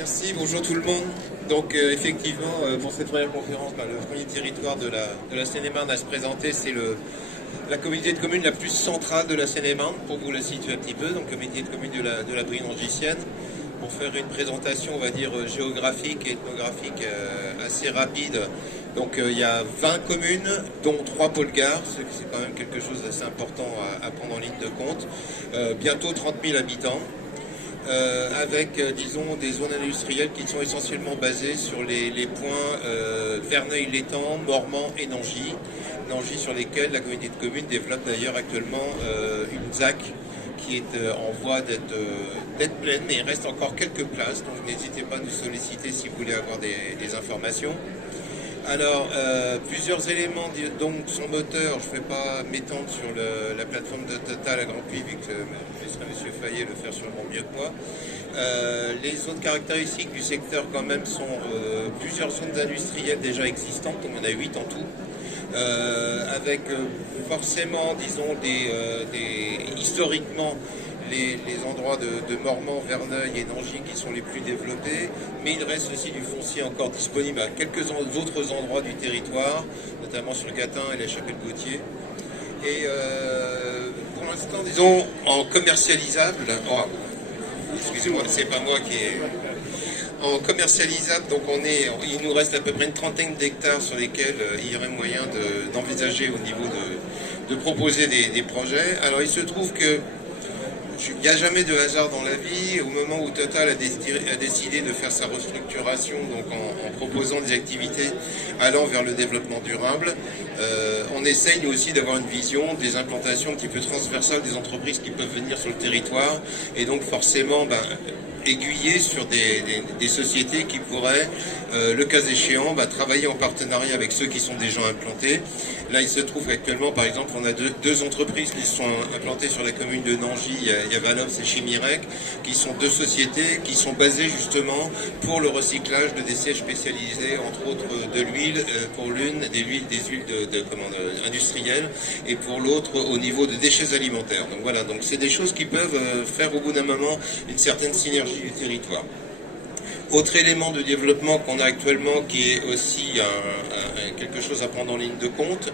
Merci, bonjour tout le monde. Donc effectivement, pour cette première conférence, le premier territoire de la Seine-et-Marne à se présenter, c'est la communauté de communes la plus centrale de la Seine-et-Marne, pour vous la situer un petit peu, donc communauté de communes de la Brie-Nangissienne, pour faire une présentation, on va dire, géographique et ethnographique assez rapide. Donc il y a 20 communes, dont 3 pôles gares, ce qui c'est quand même quelque chose d'assez important à prendre en ligne de compte. Bientôt 30 000 habitants. Avec, disons, des zones industrielles qui sont essentiellement basées sur les points Verneuil-l'Étang, Mormant et Nangy. Nangy sur lesquels la communauté de communes développe d'ailleurs actuellement une ZAC qui est en voie d'être pleine, mais il reste encore quelques places, donc n'hésitez pas à nous solliciter si vous voulez avoir des informations. Alors, plusieurs éléments donc son moteur, je ne vais pas m'étendre sur la plateforme de Total à Grand Puy, vu que je laisserai M. Fayet le faire sûrement mieux que moi. Les autres caractéristiques du secteur quand même sont plusieurs zones industrielles déjà existantes, donc on a 8 en tout. Avec forcément, disons, historiquement, les endroits de Mormant, Verneuil et Nangy qui sont les plus développés, mais il reste aussi du foncier encore disponible à quelques autres endroits du territoire, notamment sur le Gatin et la Chapelle-Gautier. Et pour l'instant, disons, en commercialisable, excusez-moi, c'est pas moi qui ai... En commercialisable, donc il nous reste à peu près une trentaine d'hectares sur lesquels il y aurait moyen d'envisager au niveau de proposer des projets. Alors il se trouve que il n'y a jamais de hasard dans la vie. Au moment où Total a décidé de faire sa restructuration, donc en proposant des activités allant vers le développement durable, on essaye nous aussi d'avoir une vision des implantations un petit peu transversales des entreprises qui peuvent venir sur le territoire, et donc forcément aiguiller sur des sociétés qui pourraient, le cas échéant, travailler en partenariat avec ceux qui sont déjà implantés. Là, il se trouve actuellement, par exemple, on a deux entreprises qui sont implantées sur la commune de Nangy, il y a Valops et Chimyrec, qui sont deux sociétés qui sont basées justement pour le recyclage de déchets spécialisés, entre autres de l'huile, pour l'une des huiles industrielles, et pour l'autre au niveau de déchets alimentaires. Donc voilà, donc c'est des choses qui peuvent faire au bout d'un moment une certaine synergie du territoire. Autre élément de développement qu'on a actuellement, qui est aussi quelque chose à prendre en ligne de compte,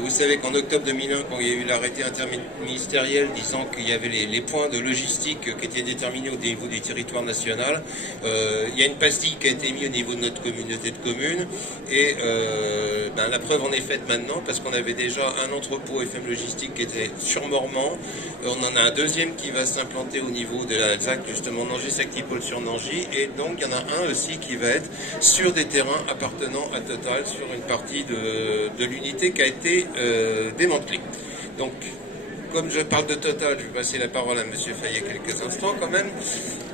vous savez qu'en octobre 2001, quand il y a eu l'arrêté interministériel disant qu'il y avait les points de logistique qui étaient déterminés au niveau du territoire national, il y a une pastille qui a été mise au niveau de notre communauté de communes, et la preuve en est faite maintenant, parce qu'on avait déjà un entrepôt FM Logistique qui était sur Mormant, on en a un deuxième qui va s'implanter au niveau de la ZAC, justement Nangy-Sactipol sur Nangy, et donc il y en a un aussi qui va être sur des terrains appartenant à Total, sur une partie de l'unité qui a été démantelée. Donc, comme je parle de Total, je vais passer la parole à M. Fayet quelques instants quand même,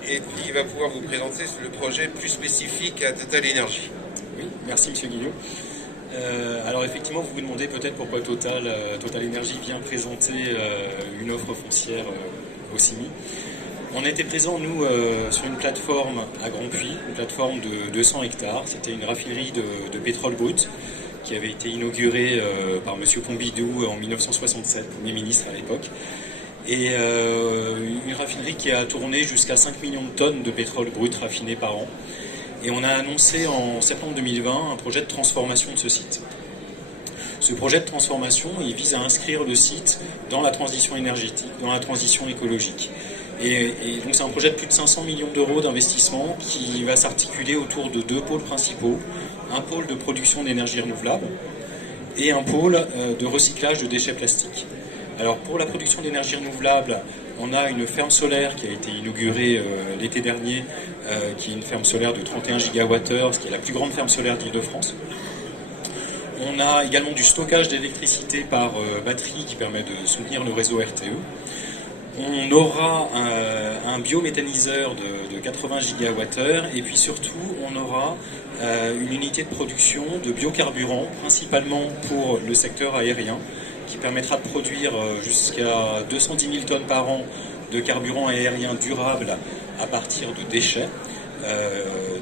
et puis il va pouvoir vous présenter le projet plus spécifique à Total Énergie. Oui, merci M. Guignot. Alors effectivement, vous vous demandez peut-être pourquoi Total Énergie vient présenter une offre foncière au CIMI. On était présent, nous, sur une plateforme à Grand Puy, une plateforme de 200 hectares. C'était une raffinerie de pétrole brut qui avait été inaugurée par M. Pompidou en 1967, Premier ministre à l'époque. Et une raffinerie qui a tourné jusqu'à 5 millions de tonnes de pétrole brut raffiné par an. Et on a annoncé en septembre 2020 un projet de transformation de ce site. Ce projet de transformation, il vise à inscrire le site dans la transition énergétique, dans la transition écologique. Et donc c'est un projet de plus de 500 millions d'euros d'investissement qui va s'articuler autour de deux pôles principaux. Un pôle de production d'énergie renouvelable et un pôle de recyclage de déchets plastiques. Alors pour la production d'énergie renouvelable, on a une ferme solaire qui a été inaugurée l'été dernier, qui est une ferme solaire de 31 gigawattheures, ce qui est la plus grande ferme solaire d'Île-de-France. On a également du stockage d'électricité par batterie qui permet de soutenir le réseau RTE. On aura un biométhaniseur de 80 gigawattheures, et puis surtout on aura une unité de production de biocarburant, principalement pour le secteur aérien, qui permettra de produire jusqu'à 210 000 tonnes par an de carburant aérien durable à partir de déchets.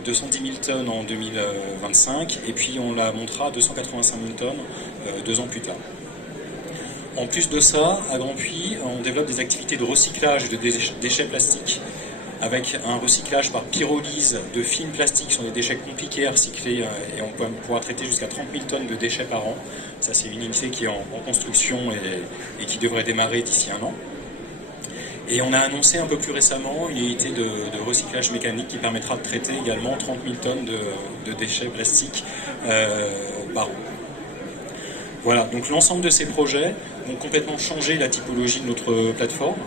210 000 tonnes en 2025, et puis on la montera à 285 000 tonnes 2 ans plus tard. En plus de ça, à Grand Puy, on développe des activités de recyclage de déchets plastiques avec un recyclage par pyrolyse de fines plastiques sur des déchets compliqués à recycler, et on pourra traiter jusqu'à 30 000 tonnes de déchets par an. Ça, c'est une unité qui est en construction et qui devrait démarrer d'ici 1 an. Et on a annoncé un peu plus récemment une unité de recyclage mécanique qui permettra de traiter également 30 000 tonnes de déchets plastiques par an. Voilà, donc l'ensemble de ces projets vont complètement changer la typologie de notre plateforme.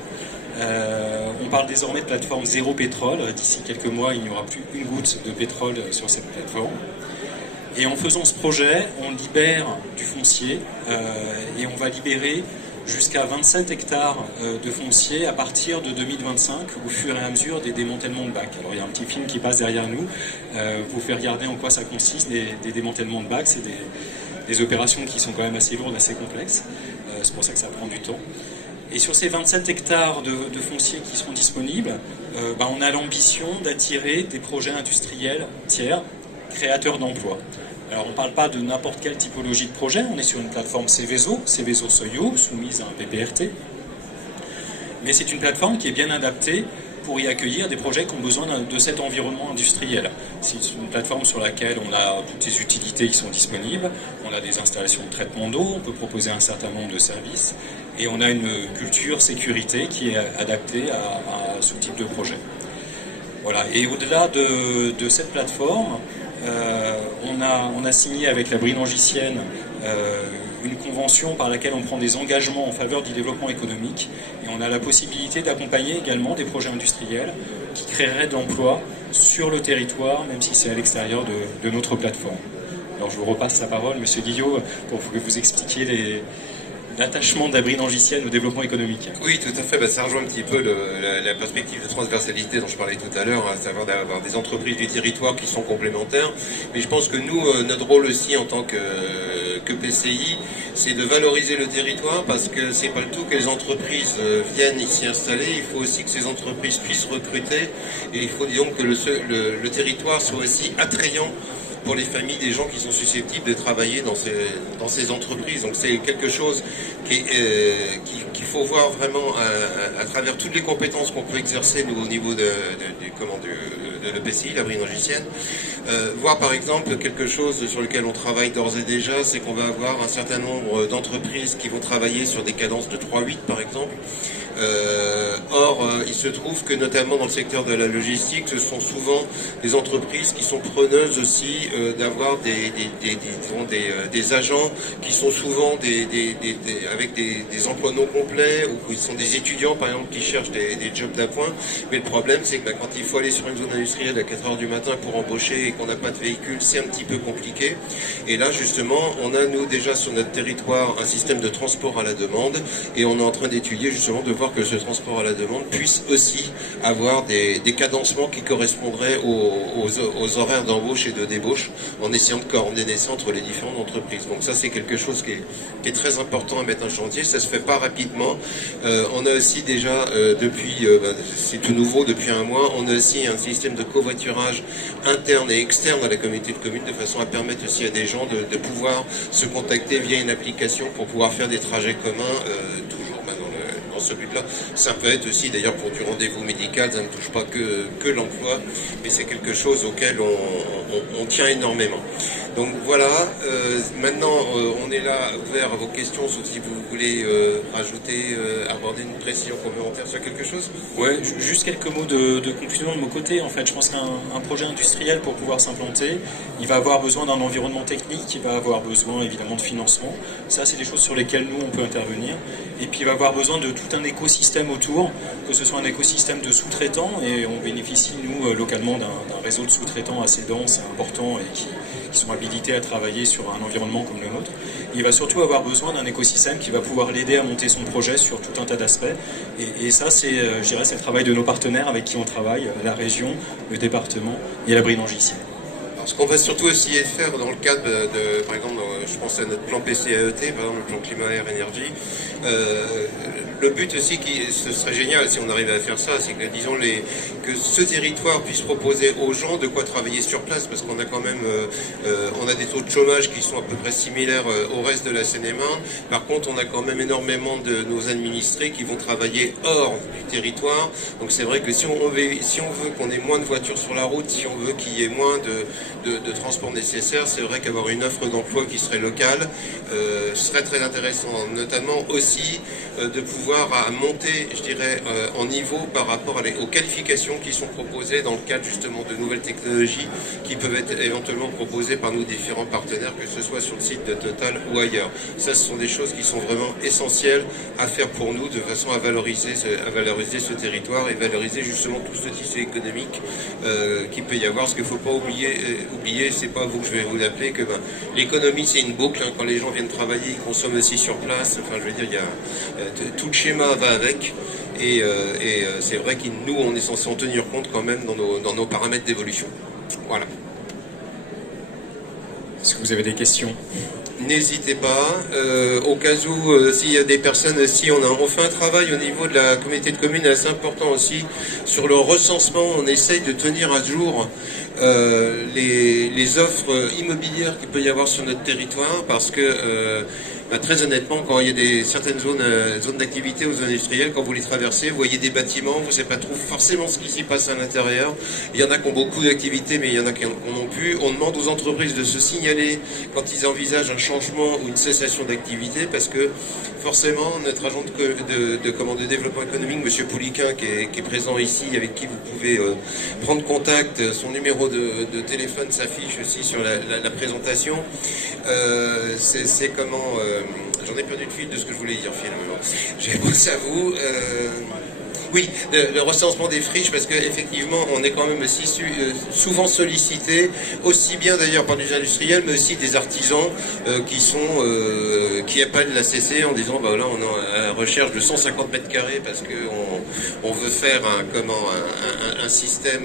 On parle désormais de plateforme zéro pétrole. D'ici quelques mois, il n'y aura plus une goutte de pétrole sur cette plateforme. Et en faisant ce projet, on libère du foncier et on va libérer jusqu'à 27 hectares de foncier à partir de 2025, au fur et à mesure des démantèlements de bacs. Alors il y a un petit film qui passe derrière nous, vous fait regarder en quoi ça consiste, des démantèlements de bacs, c'est des opérations qui sont quand même assez lourdes, assez complexes, c'est pour ça que ça prend du temps. Et sur ces 27 hectares de foncier qui seront disponibles, on a l'ambition d'attirer des projets industriels tiers, créateurs d'emplois. Alors on ne parle pas de n'importe quelle typologie de projet, on est sur une plateforme Cveso Soyo, soumise à un PPRT. Mais c'est une plateforme qui est bien adaptée pour y accueillir des projets qui ont besoin de cet environnement industriel. C'est une plateforme sur laquelle on a toutes ces utilités qui sont disponibles, on a des installations de traitement d'eau, on peut proposer un certain nombre de services, et on a une culture sécurité qui est adaptée à ce type de projet. Voilà. Et au-delà de cette plateforme, on a signé avec la Brinangicienne une convention par laquelle on prend des engagements en faveur du développement économique, et on a la possibilité d'accompagner également des projets industriels qui créeraient de l'emploi sur le territoire, même si c'est à l'extérieur de notre plateforme. Alors je vous repasse la parole, Monsieur Guillot, pour que vous expliquiez l'attachement de la Brinangicienne au développement économique. Oui, tout à fait. Ça rejoint un petit peu la perspective de transversalité dont je parlais tout à l'heure, à savoir d'avoir des entreprises du territoire qui sont complémentaires. Mais je pense que nous, notre rôle aussi en tant que PCI, c'est de valoriser le territoire, parce que c'est pas le tout que les entreprises viennent ici installer. Il faut aussi que ces entreprises puissent recruter, et il faut disons que le territoire soit aussi attrayant pour les familles des gens qui sont susceptibles de travailler dans ces entreprises. Donc c'est quelque chose qu'il faut voir vraiment à travers toutes les compétences qu'on peut exercer nous au niveau de l'EPCI, la Brinangicienne. Voir par exemple quelque chose sur lequel on travaille d'ores et déjà, c'est qu'on va avoir un certain nombre d'entreprises qui vont travailler sur des cadences de 3-8 par exemple. Or, il se trouve que notamment dans le secteur de la logistique, ce sont souvent des entreprises qui sont preneuses aussi d'avoir des agents qui sont souvent avec des emplois non complets, ou qui sont des étudiants par exemple qui cherchent des jobs d'appoint. Mais le problème, c'est que quand il faut aller sur une zone industrielle à 4 h du matin pour embaucher et qu'on n'a pas de véhicule, c'est un petit peu compliqué. Et là justement, on a nous déjà sur notre territoire un système de transport à la demande, et on est en train d'étudier justement de voir que ce transport à la demande puisse aussi avoir des cadencements qui correspondraient aux horaires d'embauche et de débauche, en essayant de coordonner ça entre les différentes entreprises. Donc ça, c'est quelque chose qui est très important à mettre en chantier. Ça se fait pas rapidement. On a aussi déjà c'est tout nouveau depuis 1 mois, on a aussi un système de covoiturage interne et externe à la communauté de communes, de façon à permettre aussi à des gens de pouvoir se contacter via une application pour pouvoir faire des trajets communs, toujours dans ce but-là. Ça peut être aussi d'ailleurs pour du rendez-vous médical, ça ne touche pas que l'emploi, mais c'est quelque chose auquel on tient énormément. Donc voilà, maintenant on est là ouvert à vos questions, sauf si vous voulez rajouter, aborder une précision complémentaire sur quelque chose. Ouais, juste quelques mots de conclusion de mon côté. En fait, je pense qu'un projet industriel, pour pouvoir s'implanter, il va avoir besoin d'un environnement technique, il va avoir besoin évidemment de financement. Ça, c'est des choses sur lesquelles nous, on peut intervenir. Et puis, il va avoir besoin de tout un écosystème autour, que ce soit un écosystème de sous-traitants, et on bénéficie, nous, localement, d'un réseau de sous-traitants assez dense et important, et qui sont habilités à travailler sur un environnement comme le nôtre. Il va surtout avoir besoin d'un écosystème qui va pouvoir l'aider à monter son projet sur tout un tas d'aspects. Et ça, c'est le travail de nos partenaires avec qui on travaille, la région, le département et la Brinangicienne. Ce qu'on va surtout essayer de faire dans le cadre par exemple, je pense à notre plan PCAET, par exemple le plan climat, air, énergie. Le but aussi, ce serait génial si on arrivait à faire ça, c'est que disons que ce territoire puisse proposer aux gens de quoi travailler sur place, parce qu'on a quand même on a des taux de chômage qui sont à peu près similaires au reste de la Seine-et-Marne. Par contre, on a quand même énormément de nos administrés qui vont travailler hors du territoire. Donc c'est vrai que si on veut qu'on ait moins de voitures sur la route, si on veut qu'il y ait moins de transport nécessaire, c'est vrai qu'avoir une offre d'emploi qui serait locale serait très intéressant, notamment aussi de pouvoir monter, je dirais, en niveau par rapport aux qualifications qui sont proposées dans le cadre justement de nouvelles technologies qui peuvent être éventuellement proposées par nos différents partenaires, que ce soit sur le site de Total ou ailleurs. Ça, ce sont des choses qui sont vraiment essentielles à faire pour nous, de façon à valoriser ce territoire et valoriser justement tout ce tissu économique qu'il peut y avoir. Ce qu'il ne faut pas oublier, c'est pas vous que je vais vous l'appeler, que l'économie c'est une boucle, hein. Quand les gens viennent travailler, ils consomment aussi sur place. Enfin, je veux dire, tout le schéma va avec. Et c'est vrai que nous, on est censé en tenir compte quand même dans nos paramètres d'évolution. Voilà. Est-ce que vous avez des questions ? N'hésitez pas, au cas où, s'il y a des personnes, on fait un travail au niveau de la communauté de communes assez important aussi, sur le recensement. On essaye de tenir à jour les offres immobilières qu'il peut y avoir sur notre territoire, parce que très honnêtement, quand il y a certaines zones d'activité ou zones industrielles, quand vous les traversez, vous voyez des bâtiments, vous ne savez pas trop forcément ce qui s'y passe à l'intérieur. Il y en a qui ont beaucoup d'activités, mais il y en a qui n'en ont plus. On demande aux entreprises de se signaler quand ils envisagent un changement ou une cessation d'activité, parce que forcément, notre agent de développement économique, M. Pouliquin, qui est présent ici, avec qui vous pouvez prendre contact, son numéro de téléphone s'affiche aussi sur la présentation. C'est comment... j'en ai perdu le fil de ce que je voulais dire finalement. Je pense à vous. Oui, le recensement des friches, parce qu'effectivement, on est quand même aussi souvent sollicité, aussi bien d'ailleurs par des industriels, mais aussi des artisans qui appellent la CC en disant, bah là, on est à la recherche de 150 mètres carrés parce qu'on veut faire un système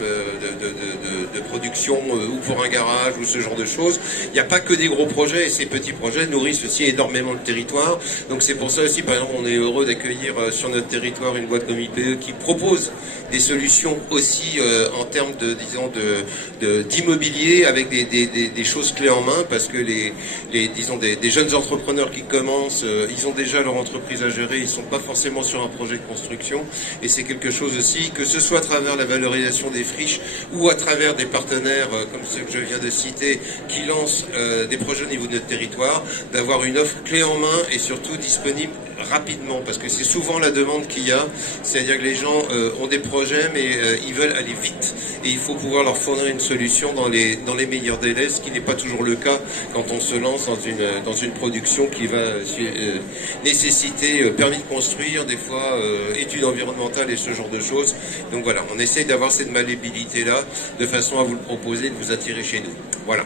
de production ou pour un garage ou ce genre de choses. Il n'y a pas que des gros projets, et ces petits projets nourrissent aussi énormément le territoire. Donc c'est pour ça aussi, par exemple, on est heureux d'accueillir sur notre territoire une boîte comme IPE qui propose des solutions aussi en termes d'immobilier, avec des choses clés en main, parce que des jeunes entrepreneurs qui commencent, ils ont déjà leur entreprise à gérer, ils ne sont pas forcément sur un projet de construction, et c'est quelque chose aussi, que ce soit à travers la valorisation des friches ou à travers des partenaires comme ceux que je viens de citer, qui lancent des projets au niveau de notre territoire, d'avoir une offre clé en main et surtout disponible rapidement, parce que c'est souvent la demande qu'il y a, c'est-à-dire que les gens ont des projets, mais ils veulent aller vite, et il faut pouvoir leur fournir une solution dans les meilleurs délais, ce qui n'est pas toujours le cas quand on se lance dans une production qui va nécessiter permis de construire, des fois études environnementales et ce genre de choses. Donc voilà, on essaye d'avoir cette malléabilité-là, de façon à vous le proposer, de vous attirer chez nous. Voilà.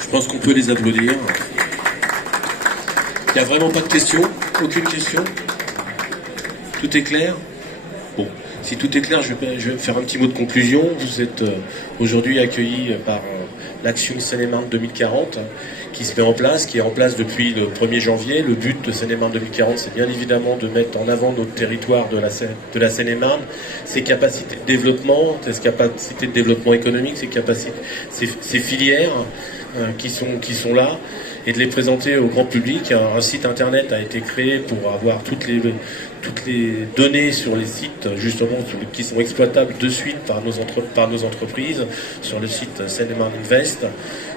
Je pense qu'on peut les applaudir. Il n'y a vraiment pas de questions? Aucune question? Tout est clair? Bon, si tout est clair, je vais faire un petit mot de conclusion. Vous êtes aujourd'hui accueillis par l'Action Seine-et-Marne 2040 qui se met en place, qui est en place depuis le 1er janvier. Le but de Seine-et-Marne 2040, c'est bien évidemment de mettre en avant notre territoire de la Seine-et-Marne, ses capacités de développement, économique, ses filières qui sont là, et de les présenter au grand public. Un site internet a été créé pour avoir toutes les données sur les sites justement qui sont exploitables de suite par nos entreprises sur le site Seine-et-Marne Invest.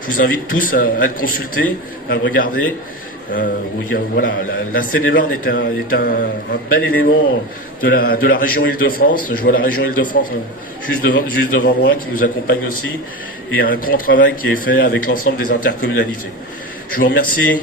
Je vous invite tous à le consulter, à le regarder. Voilà, la Seine-et-Marne est un bel élément de la région Île-de-France. Je vois la région Île-de-France juste devant moi qui nous accompagne aussi, et un grand travail qui est fait avec l'ensemble des intercommunalités. Je vous remercie